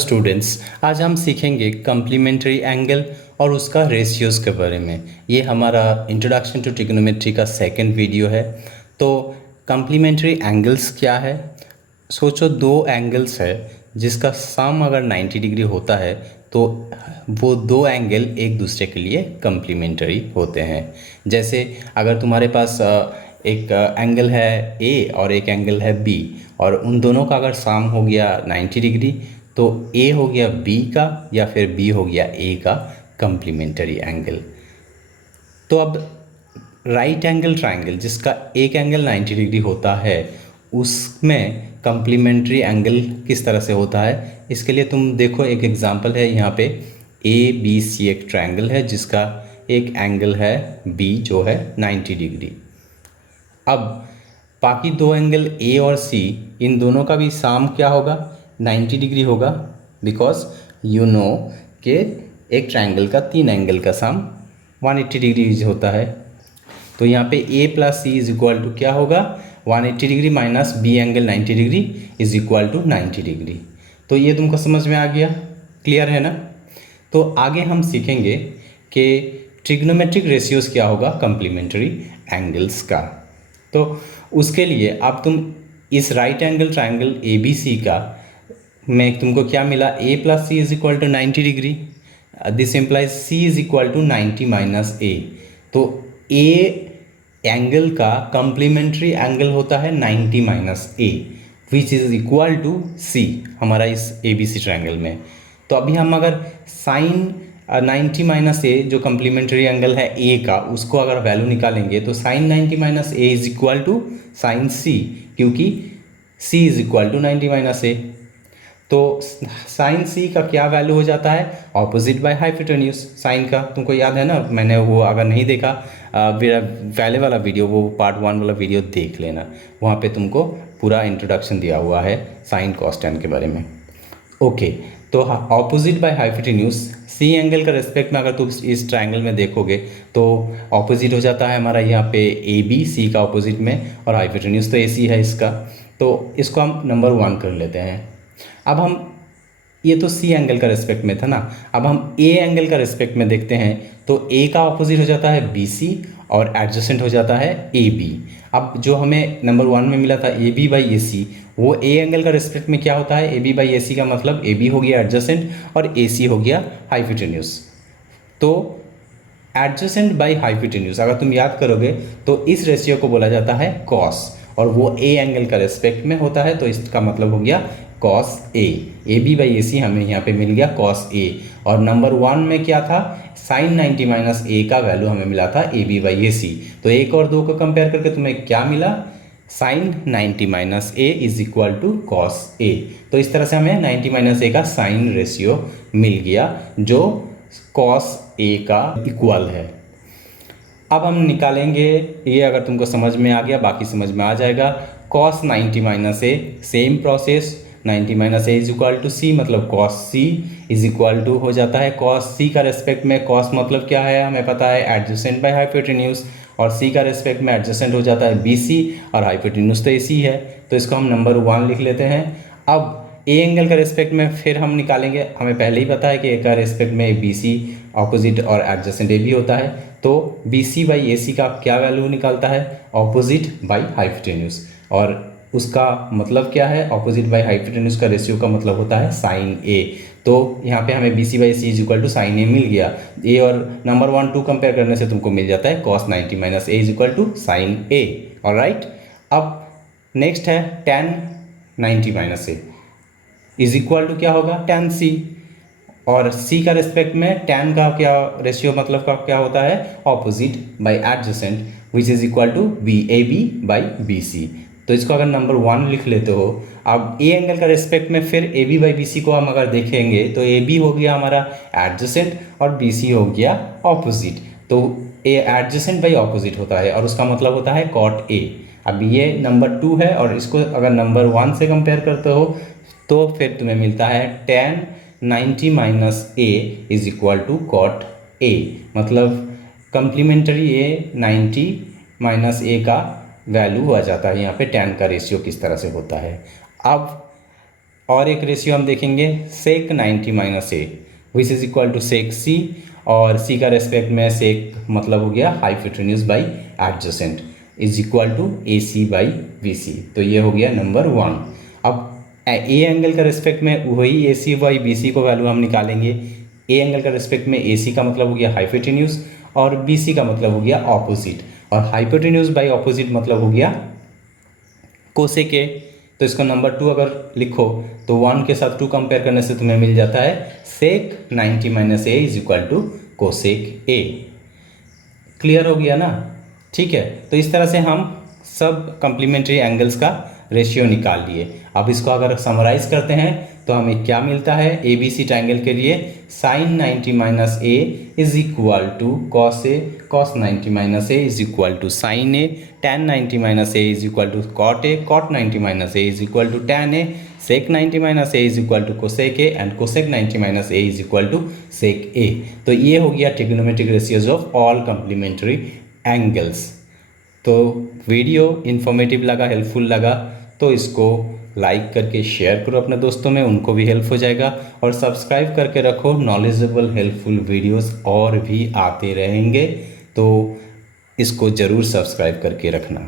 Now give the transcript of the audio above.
Students, आज हम सीखेंगे कम्प्लीमेंट्री एंगल और उसका रेशियोज के बारे में। ये हमारा इंट्रोडक्शन टू ट्रिग्नोमेट्री का सेकंड वीडियो है। तो कम्प्लीमेंट्री एंगल्स क्या है? सोचो दो एंगल्स है जिसका सम अगर 90 डिग्री होता है तो वो दो एंगल एक दूसरे के लिए कम्प्लीमेंट्री होते हैं। जैसे अगर तुम्हारे पास एक एंगल है ए और एक एंगल है बी और उन दोनों का अगर सम हो गया 90 डिग्री तो ए हो गया बी का या फिर बी हो गया ए का कम्प्लीमेंट्री एंगल। तो अब राइट एंगल ट्रायंगल जिसका एक एंगल 90 डिग्री होता है उसमें कम्प्लीमेंट्री एंगल किस तरह से होता है, इसके लिए तुम देखो एक एग्जांपल है यहाँ पे। ए बी सी एक ट्रायंगल है जिसका एक एंगल है बी जो है 90 डिग्री। अब बाकी दो एंगल ए और सी, इन दोनों का भी सम क्या होगा? 90 डिग्री होगा, बिकॉज यू नो कि एक ट्रायंगल का तीन एंगल का सम 180 डिग्री होता है। तो यहाँ पे A plus C is equal to क्या होगा? 180 degree minus B angle 90 degree is equal to 90 degree. तो ये तुमको समझ में आ गया? क्लियर है ना? तो आगे हम सीखेंगे कि ट्रिग्नोमेट्रिक रेशियोज क्या होगा कम्प्लीमेंट्री एंगल्स का। तो उसके लिए अब तुम इस right angle triangle A B C का में तुमको क्या मिला? A plus C is equal to 90 degree. This implies C is equal to 90 minus A. तो ए एंगल का कम्प्लीमेंट्री एंगल होता है 90 minus A which is equal to C हमारा इस ए बी सी ट्रायंगल में। तो अभी हम अगर साइन 90 माइनस ए जो कम्प्लीमेंट्री एंगल है ए का उसको अगर वैल्यू निकालेंगे तो sine 90 minus A is equal to sine C, क्योंकि C is equal to 90 minus A. तो साइन सी का क्या वैल्यू हो जाता है? Opposite by hypotenuse. साइन का तुमको याद है ना? मैंने वो अगर नहीं देखा मेरा पहले वाला वीडियो, वो पार्ट 1 वाला वीडियो देख लेना, वहाँ पे तुमको पूरा इंट्रोडक्शन दिया हुआ है साइन कॉस टेन के बारे में। ओके, तो opposite by hypotenuse C angle का रेस्पेक्ट में अगर तुम इस ट्रायंगल में देखोगे तो ऑपोजिट हो जाता है हमारा यहाँ पे ए बी सी का ऑपोजिट में, और हाइपोटेन्यूज तो ए सी है इसका। तो इसको हम नंबर 1 कर लेते हैं। अब हम ये तो सी एंगल का रेस्पेक्ट में था ना, अब हम ए एंगल का रेस्पेक्ट में देखते हैं। तो ए का ऑपोजिट हो जाता है बी सी और एडजेसेंट हो जाता है ए बी। अब जो हमें नंबर 1 में मिला था ए बी बाई ए सी, वो ए एंगल का रेस्पेक्ट में क्या होता है? ए बी बाई ए सी का मतलब ए बी हो गया एडजेसेंट और ए सी हो गया हाइपोटेन्यूज। तो एडजेसेंट बाई हाइपोटेन्यूज अगर तुम याद करोगे तो इस रेशियो को बोला जाता है कॉस, और वो ए एंगल का रेस्पेक्ट में होता है, तो इसका मतलब हो गया कॉस ए बी बाई ए सी हमें यहाँ पे मिल गया कॉस ए। और नंबर 1 में क्या था? साइन 90 माइनस ए का वैल्यू हमें मिला था ए बी बाई ए सी। तो एक और दो को कंपेयर करके तुम्हें क्या मिला? Sine 90 minus A is equal to cos A. तो इस तरह से हमें 90 माइनस ए का साइन रेशियो मिल गया जो कॉस ए का इक्वल है। अब हम निकालेंगे, ये अगर तुमको समझ में आ गया बाकी समझ में आ जाएगा। Cos 90 minus A, same process, 90 minus A is equal to C, मतलब cos C is equal to हो जाता है कॉस सी का रेस्पेक्ट में। कॉस मतलब क्या है हमें पता है? एडजेसेंट बाय हाइपोटेन्यूज, और सी का रेस्पेक्ट में एडजेसेंट हो जाता है बी सी और हाइपोटेन्यूज तो ए सी है। तो इसको हम नंबर 1 लिख लेते हैं। अब ए एंगल का रेस्पेक्ट में फिर हम निकालेंगे, हमें पहले ही पता है कि ए का रेस्पेक्ट में बी सी ऑपोजिट और एडजेसेंट ए बी होता है। तो बी सी बाई ए सी का क्या वैल्यू निकालता है? ऑपोजिट बाई हाइपोटेन्यूज, और उसका मतलब क्या है? ऑपोजिट बाई हाइपोटेन्यूज का रेशियो का मतलब होता है साइन ए। तो यहाँ पे हमें B C by C is equal to sine A मिल गया। ए और नंबर 1 2 कंपेयर करने से तुमको मिल जाता है cos 90 minus A is equal to sine A. Alright, अब नेक्स्ट है tan 90 minus A is equal to क्या होगा? टेन सी, और सी का रेस्पेक्ट में टेन का क्या रेशियो मतलब का क्या होता है? Opposite by adjacent which is equal to B A B by B C. तो इसको अगर नंबर 1 लिख लेते हो। अब ए एंगल का रेस्पेक्ट में फिर A B by B C को हम अगर देखेंगे तो ए बी हो गया हमारा एडजेसेंट और बी सी हो गया ऑपोजिट। तो ए एडजेसेंट बाई ऑपोजिट होता है और उसका मतलब होता है कॉट ए। अब ये नंबर 2 है और इसको अगर नंबर 1 से कंपेयर करते हो तो फिर तुम्हें मिलता है tan 90 minus A is equal to cot A, मतलब कंप्लीमेंट्री ए 90 माइनस ए का वैल्यू आ जाता है यहाँ पे टेन का रेशियो किस तरह से होता है। अब और एक रेशियो हम देखेंगे sec 90 minus A which is equal to sec C, और सी का रेस्पेक्ट में सेक मतलब हो गया hypotenuse by adjacent is equal to A C by B C. तो ये हो गया नंबर 1। अब ए एंगल का रेस्पेक्ट में वही ए सी बाई बी सी को वैल्यू हम निकालेंगे। ए एंगल का रेस्पेक्ट में ए सी का मतलब हो गया हाइपोटेन्यूज और बी सी का मतलब हो गया ऑपोजिट, और हाइपोटेन्यूज बाई ऑपोजिट मतलब हो गया कोसेक ए। तो इसका नंबर 2 अगर लिखो तो 1 के साथ 2 कंपेयर करने से तुम्हें मिल जाता है sec 90 minus A is equal to cosec A. Clear हो गया ना? ठीक है, तो इस तरह से हम सब कम्प्लीमेंट्री एंगल्स का रेशियो निकाल लिए। अब इसको अगर समराइज करते हैं तो हमें क्या मिलता है? ए बी सी ट्राइंगल के लिए sine 90 minus A is equal to cos A, cos 90 minus A is equal to sine A, tan 90 minus A is equal to cot A, cot 90 minus A is equal to tan A, sec 90 minus A is equal to cosec A, and cosec 90 minus A is equal to sec A. तो ये हो गया trigonometric ratios of all complementary angles. तो video informative लगा, helpful लगा तो इसको like करके शेयर करो अपने दोस्तों में, उनको भी हेल्प हो जाएगा। और सब्सक्राइब करके रखो, नॉलेजेबल हेल्पफुल वीडियोस और भी आते रहेंगे, तो इसको ज़रूर सब्सक्राइब करके रखना।